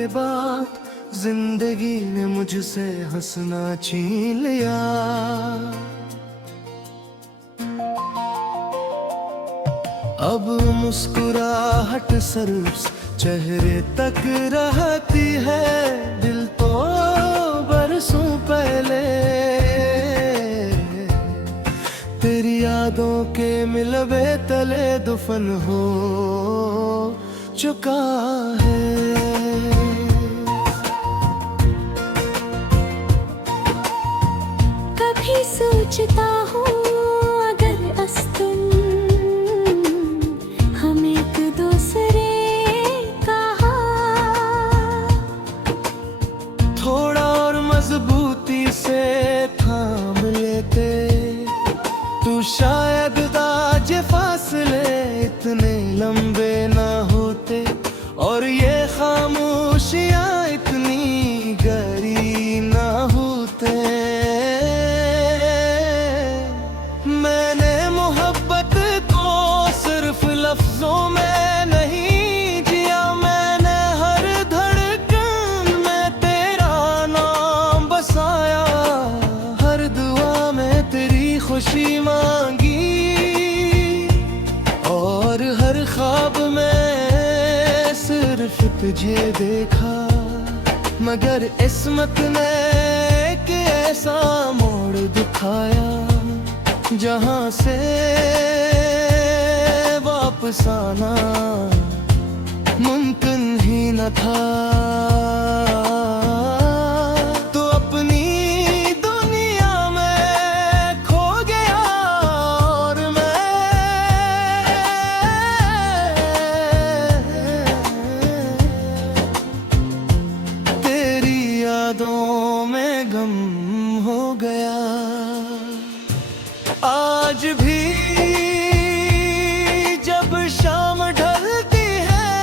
के बाद जिंदगी ने मुझसे हंसना छीन लिया। अब मुस्कुराहट सिर्फ चेहरे तक रहती है, दिल तो बरसों पहले तेरी यादों के मिलबे तले दफन हो चुका है। कभी सोचता हूँ अगर अस्तुन हम एक दूसरे का थोड़ा और मजबूती से थाम लेते तो शायद आज फासले इतने लंबे ना होते और ये खामोशियाँ इतनी गहरी ना होते। मैंने मोहब्बत को सिर्फ लफ्जों में नहीं जिया, मैंने हर धड़कन में तेरा नाम बसाया, हर दुआ में तेरी खुशी मांगी और हर ख्वाब में सिर्फ तुझे देखा। मगर किस्मत ने एक ऐसा मोड़ दिखाया जहां से वापस आना मुमकिन ही न था। तो अपनी दुनिया में खो गया और मैं तेरी यादों में गम हो गया। आज भी जब शाम ढलती है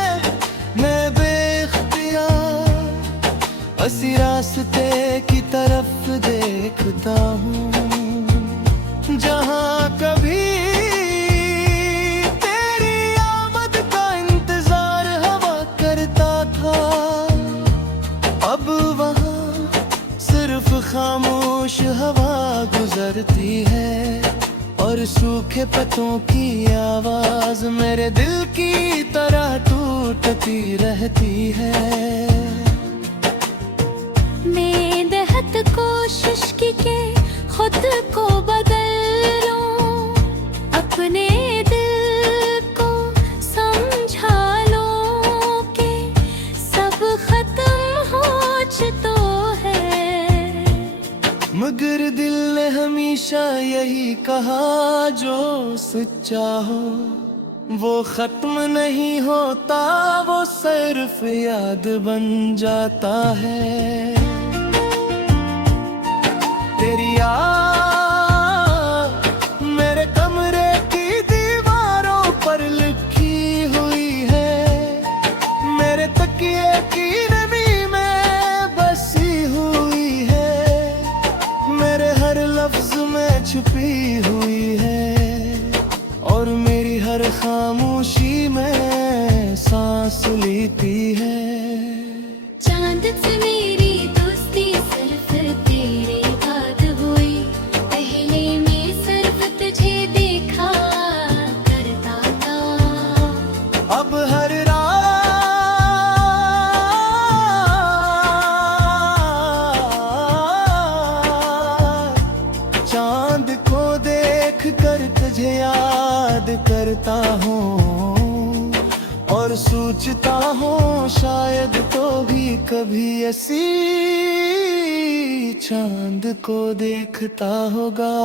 मैं बेख्तियार उसी रास्ते की तरफ देखता हूँ जहाँ कभी तेरी आमद का इंतजार हवा करता था। अब वहाँ सिर्फ खामोश हवा गुजरती है और सूखे पत्तों की आवाज मेरे दिल की तरह टूटती रहती है। मैं बेहद कोशिश की के खुद को बदल लूं, अपने दिल को समझा लूं कि सब खत्म हो तो है। मगर दिल ने हमेशा यही कहा जो सच्चा हो वो खत्म नहीं होता, वो सिर्फ याद बन जाता है। तेरी याद मेरे कमरे की दीवारों पर लिखी हुई है, मेरे तकिए की नमी में बसी हुई है, मेरे हर लफ्ज में छुपी हुई है और मेरी हर खामोशी में सांस लेती है। चांद से मेरी दोस्ती सिर्फ तेरे बाद हुई, पहले मैं सिर्फ तुझे देखा करता था। अब हर रात चांद को देख कर तुझे याद करता हूँ और सोचता हूँ शायद तो भी कभी ऐसी चांद को देखता होगा।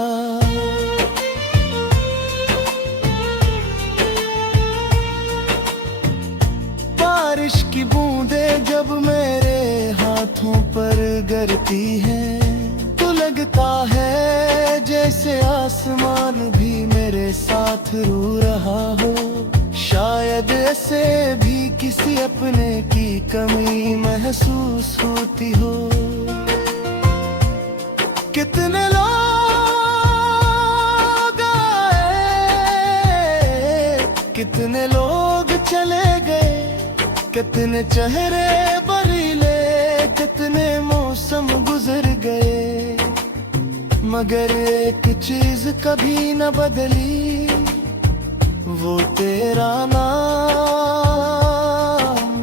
बारिश की बूंदें जब मेरे हाथों पर गिरती हैं तो लगता है जैसे आसमान भी मेरे साथ रो रहा हो। शायद ऐसे भी किसी अपने की कमी महसूस होती हो। कितने लोग आए, कितने लोग चले गए, कितने चेहरे बरी कितने मौसम गुजर गए, मगर एक चीज कभी न बदली, वो तेरा नाम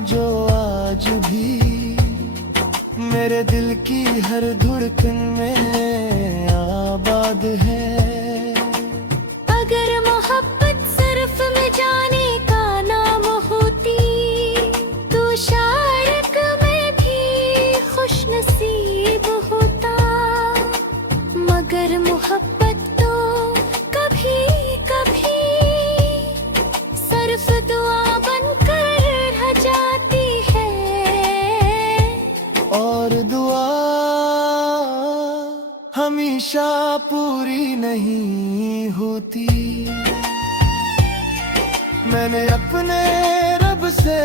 जो आज भी मेरे दिल की हर धड़कन में आबाद है। अगर मोहब्बत सिर्फ में जाने का नाम होती, तो शायद मैं भी खुश नसीब होता। मगर मोहब्बत तो कभी कभी सिर्फ दुआ बनकर रह जाती है, और दुआ हमेशा पूरी नहीं होती। मैंने अपने रब से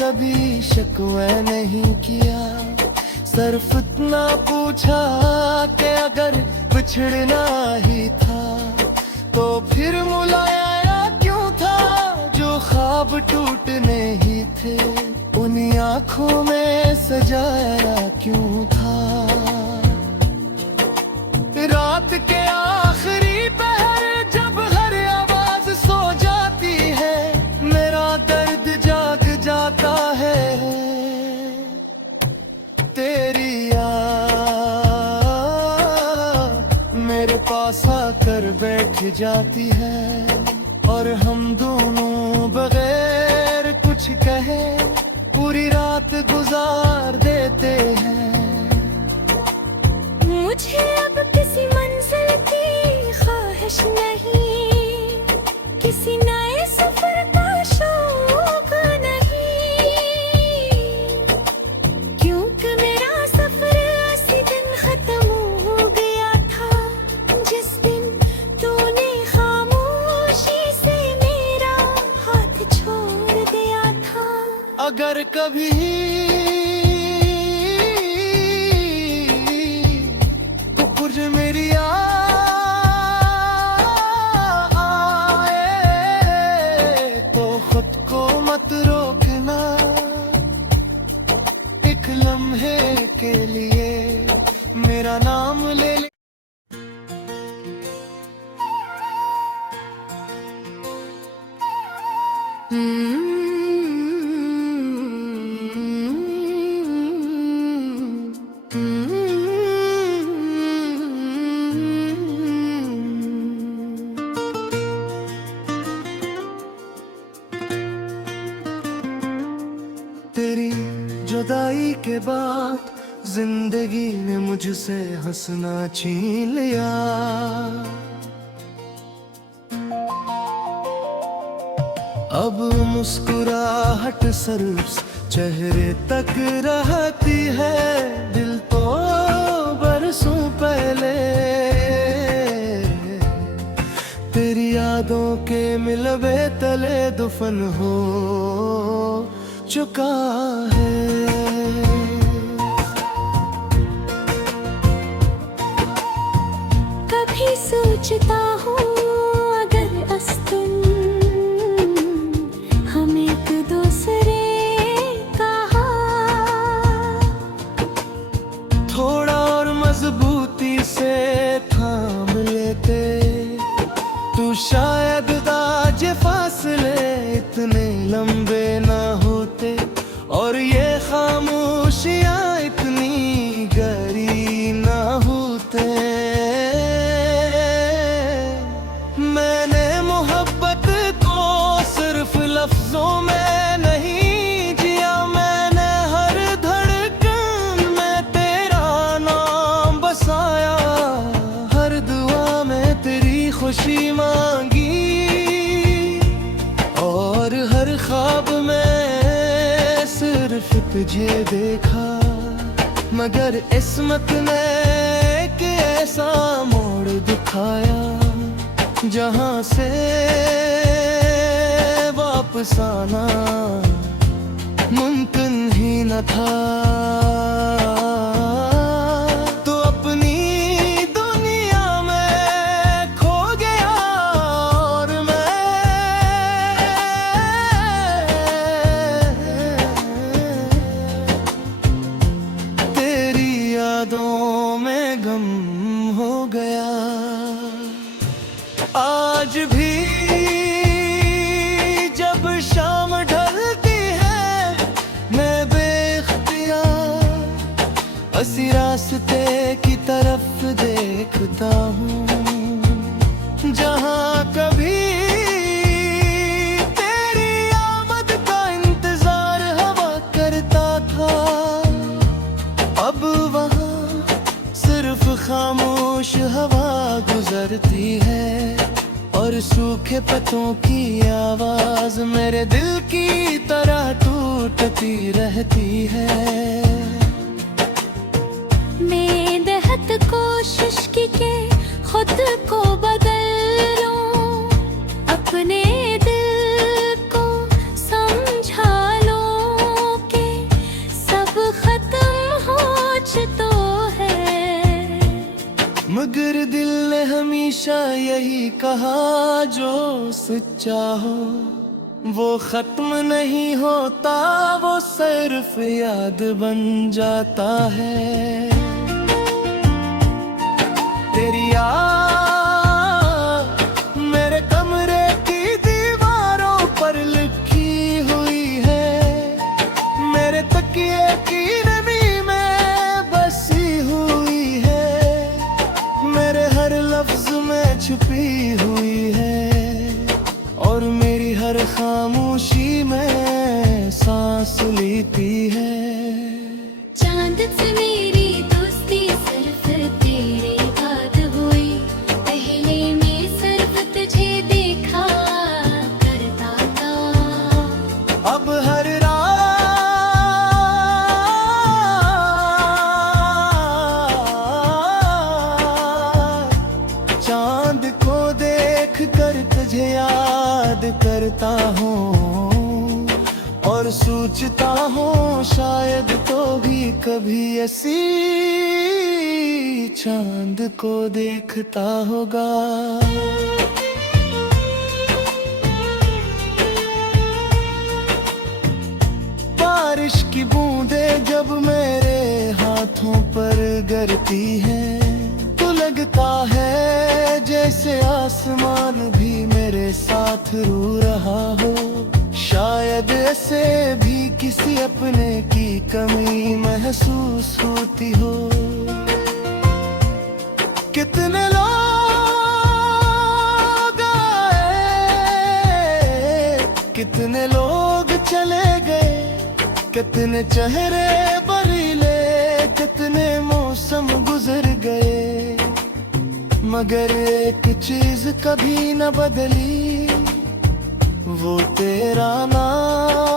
कभी शिकवा नहीं किया, सिर्फ इतना पूछा कि अगर बिछड़ना ही था तो फिर मुलाया क्यों था, जो ख्वाब टूटने ही थे उन्हीं आँखों में सजाया क्यों था। रात के आखिरी पहर जब हर आवाज सो जाती है, मेरा दर्द जाग जाता है। तेरी याद मेरे पास आकर बैठ जाती है, और हम दोनों बगैर कुछ कहे पूरी रात गुजार देते हैं। मुझे अब किसी मंजिल की ख्वाहिश नहीं, किसी नए सफर का शौक नहीं, क्योंकि मेरा सफर उसी दिन खत्म हो गया था जिस दिन तूने खामोशी से मेरा हाथ छोड़ दिया था। अगर कभी कुछ मेरी आए तो खुद को मत रोकना, एक लम्हे के लिए मेरा नाम ले ले। तेरी जुदाई के बाद जिंदगी ने मुझसे हंसना छीन लिया, अब मुस्कुराहट सिर्फ चेहरे तक रहती है, दिल तो बरसों पहले तेरी यादों के मिलबे तले दफन हो चुका है। कभी सोचता हूँ अगर अस्तुन हम एक दूसरे का थोड़ा और मजबूती से थाम लेते, तू शायद आज फासले इतने लंबे ना होते, और ये खामोशियाँ इतनी गहरी ना होते। मैंने मोहब्बत को सिर्फ लफ्जों में नहीं जिया, मैंने हर धड़कन में तेरा नाम बसाया, हर दुआ में तेरी खुशी मांगी, और हर ख्वाब में सिर्फ तुझे देखा। मगर किस्मत ने एक ऐसा मोड़ दिखाया जहां से वापस आना मुमकिन ही न था। तो अपनी दुनिया में खो गया और मैं हो गया। आज भी जब शाम ढलती है मैं बेख्तियार उसी रास्ते की तरफ देखता हूँ जहाँ कभी तेरी आमद का इंतजार हवा करता था। अब वहाँ सिर्फ खामोश हवा गुजरती है और सूखे पत्तों की आवाज मेरे दिल की तरह टूटती रहती है। मैं बेहद कोशिश की के खुद को बदल लूं, अपने दिल को समझा लूं कि सब खत्म हो तो है। मगर दिल ने हमेशा यही कहा जो सच्चा हो वो खत्म नहीं होता, वो सिर्फ याद बन जाता है। तेरी याद मेरे कमरे की दीवारों पर लिखी हुई है, मेरे तकिए की नमी में बसी हुई है, मेरे हर लफ्ज में छुपी हुई है और मेरी हर खामोशी में सांस लेती है। चांद से मेरी दोस्ती सिर्फ तेरे बाद हुई, पहले मैं सिर्फ तुझे देखा करता था। अब हर रात चांद को देख कर तुझे याद करता हूँ और सोचता हूँ शायद तो भी कभी ऐसी चांद को देखता होगा। बारिश की बूंदें जब मेरे हाथों पर गिरती हैं तो लगता है जैसे आसमान भी मेरे साथ रो रहा हो। शायद ऐसे भी किसी अपने की कमी महसूस होती हो। कितने लोग आए, कितने लोग चले गए, कितने चेहरे बरीले, कितने मौसम गुजर गए, मगर एक चीज कभी न बदली, वो तेरा नाम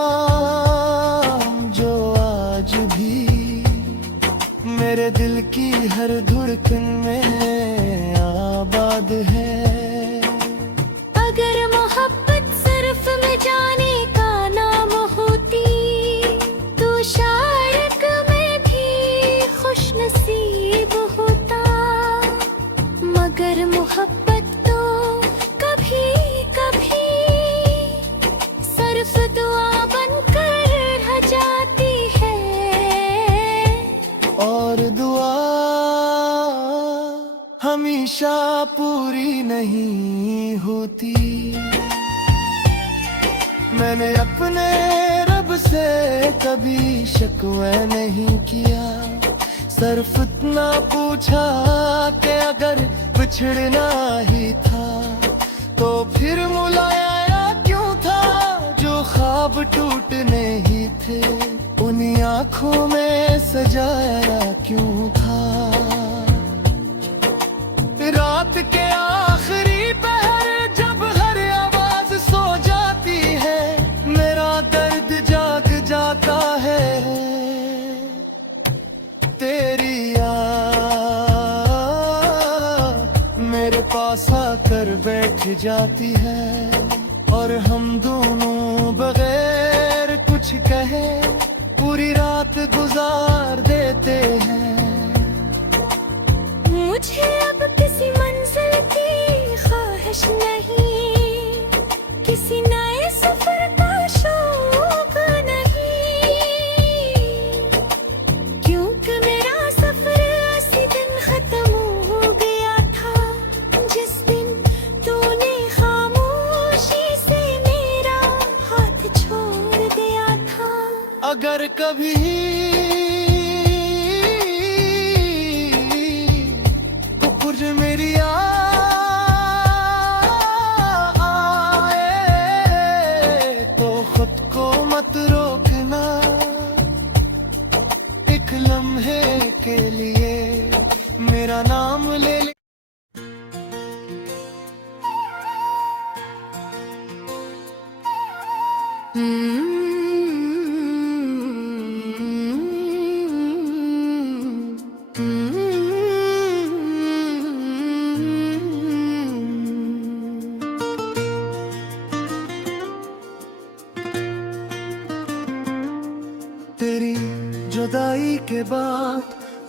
जो आज भी मेरे दिल की हर धड़कन में आबाद है। अगर मोहब्बत सिर्फ मैं जाने का नाम होती तो शायद मैं भी खुश नसीब होता, मगर मोहब्बत तो कभी कभी सिर्फ दुआ बनकर रह जाती है। और दुआ हमेशा पूरी नहीं होती। मैंने अपने रब से कभी शिकवा नहीं किया, सिर्फ इतना पूछा कि अगर बिछड़ना ही था तो फिर मुलाया क्यों था, जो ख्वाब टूटने ही थे उन्हीं आँखों में सजाया क्यों था। रात के आखिरी पहर जब हर आवाज सो जाती है, मेरा दर्द जाग जाता है। तेरी याद मेरे पास आकर बैठ जाती है और हम दोनों बगैर कुछ कहे पूरी रात गुजार देते हैं। मुझे अब किसी मंजिल की ख्वाहिश नहीं, किसी नए सफर का शौक नहीं, क्योंकि मेरा सफर इसी दिन खत्म पर कभी कुछ मेरी आए तो खुद को मत रोकना, एक लम्हे के लिए मेरा नाम ले ले। तेरी जुदाई के बाद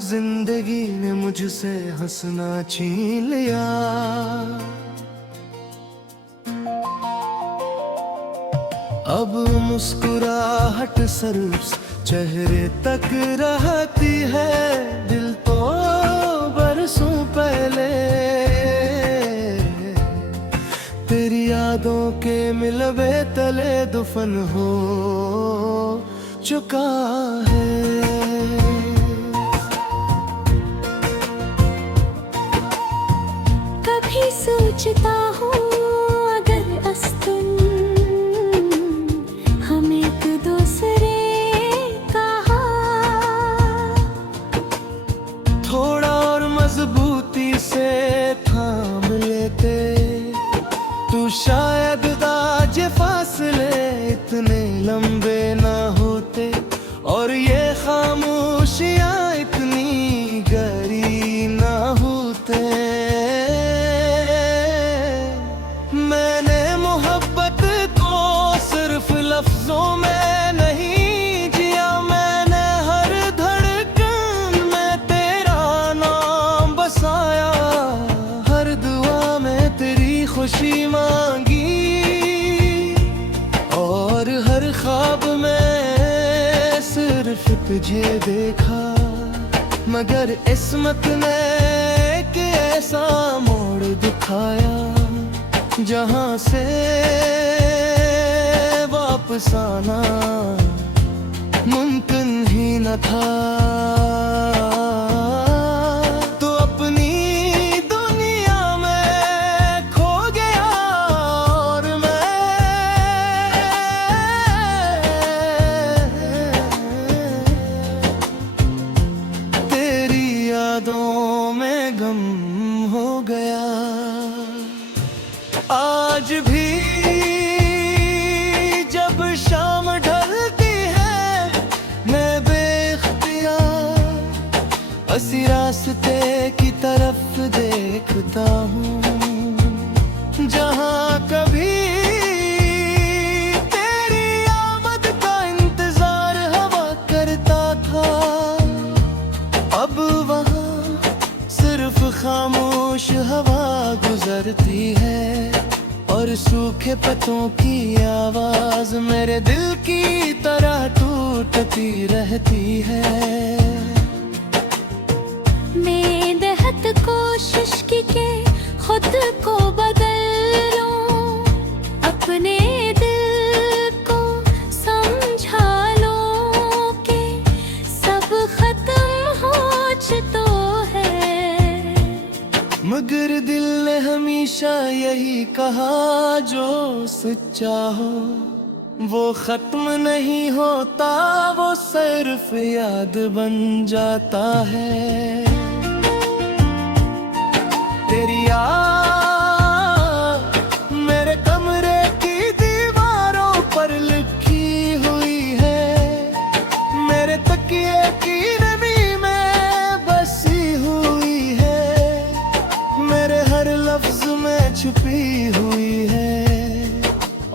जिंदगी ने मुझसे हंसना छीन लिया। अब मुस्कुराहट सिर्फ चेहरे तक रहती है, दिल तो बरसों पहले तेरी यादों के मिलबे तले दफन हो चुका है। कभी सोचता हूँ अगर अस्तुन हम एक दूसरे का थोड़ा और मजबूती से थाम लेते तो शायद आज फासले इतने लंबे ना होते और ये खामोशियां इतनी गहरी ना होते। मैंने मोहब्बत को सिर्फ लफ्जों में नहीं जिया, मैंने हर धड़कन में तेरा नाम बसाया, हर दुआ में तेरी खुशी मांगी और हर ख्वाब में सिर्फ तुझे देखा। मगर किस्मत ने एक ऐसा मोड़ दिखाया जहां से वापस आना मुमकिन ही न था। तो अपनी दुनिया में खो गया और मैं तेरी यादों में गम हो गया। आज भी जब शाम ढलती है मैं बेख्तियार उसी रास्ते की तरफ देखता हूँ जहाँ कभी तेरी आमद का इंतजार हवा करता था। अब वहाँ सिर्फ खामोश हवा गुजरती है और सूखे पत्तों की आवाज मेरे दिल की तरह टूटती रहती है। मैं बेहद कोशिश की के खुद को बदल लूं, अपने दिल को समझा लूं कि सब खत्म हो तो है। मगर दिल ने हमेशा यही कहा जो सच्चा हो वो खत्म नहीं होता, वो सिर्फ याद बन जाता है। तेरी याद मेरे कमरे की दीवारों पर लिखी हुई है, मेरे तकिए की नमी में बसी हुई है, मेरे हर लफ्ज में छुपी हुई है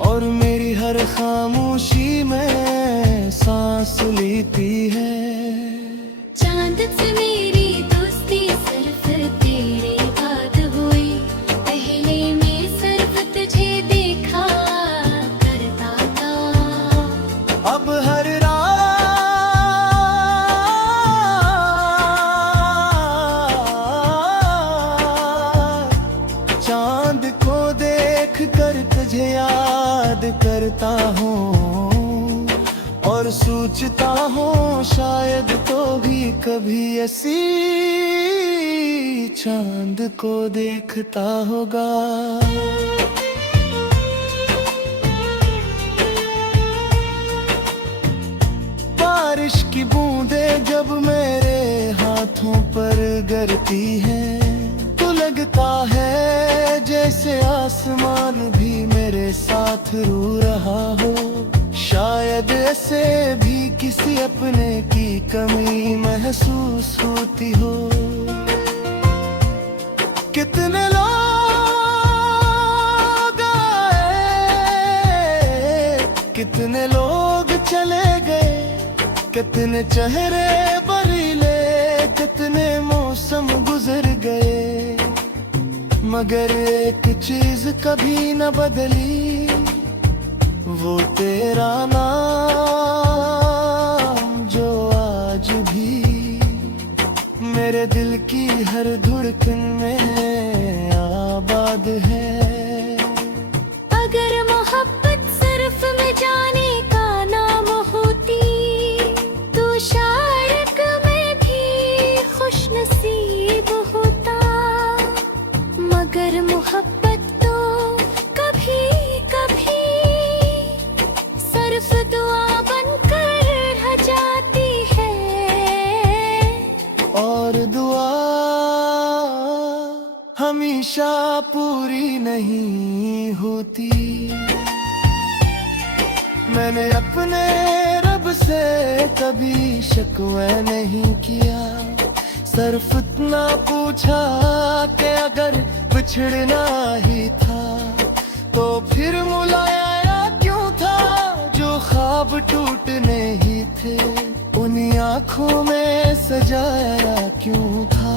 और मेरी हर खामोशी में सांस लेती है। चांद से मेरी दोस्ती सिर्फ तेरे बाद हुई, पहले मैं सिर्फ तुझे देखा करता था। अब हर रात चांद को देख कर तुझे याद करता हूँ और सोचता हूँ शायद तो भी कभी ऐसी चांद को देखता होगा। बारिश की बूंदें जब मेरे हाथों पर गिरती हैं तो लगता है जैसे आसमान भी मेरे साथ रो रहा हो। शायद ऐसे भी किसी अपने की कमी महसूस होती हो। कितने लोग आए, कितने लोग चले गए, कितने चेहरे बरीले, कितने मौसम गुजर गए, मगर एक चीज कभी न बदली, वो तेरा नाम जो आज भी मेरे दिल की हर धड़कन में आबाद है। अगर मोहब्बत सिर्फ में जाने का नाम होती तो शायद मैं भी खुश नसीब होता, मगर मोहब्बत तो कभी कभी सिर्फ दुआ बनकर रह जाती है। और दुआ हमेशा पूरी नहीं होती। मैंने अपने रब से कभी शिकवा नहीं किया, सिर्फ इतना पूछा कि अगर बिछड़ना ही था तो फिर मुलाया क्यों था, जो ख्वाब टूटने ही थे उन्हीं आँखों में सजाया क्यों था।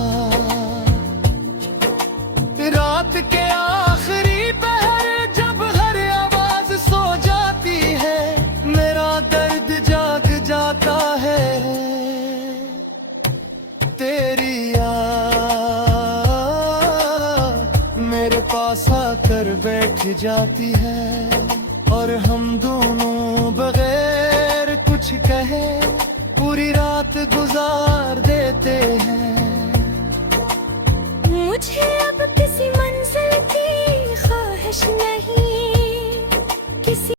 रात के आखिरी पहर जब हर आवाज सो जाती है, मेरा दर्द जाग जाता है, तेरी याद मेरे पास आकर बैठ जाती है और हम दोनों बगैर कुछ कहे पूरी रात गुजार देते हैं। मुझे अब किसी मंजिल की ख्वाहिश नहीं,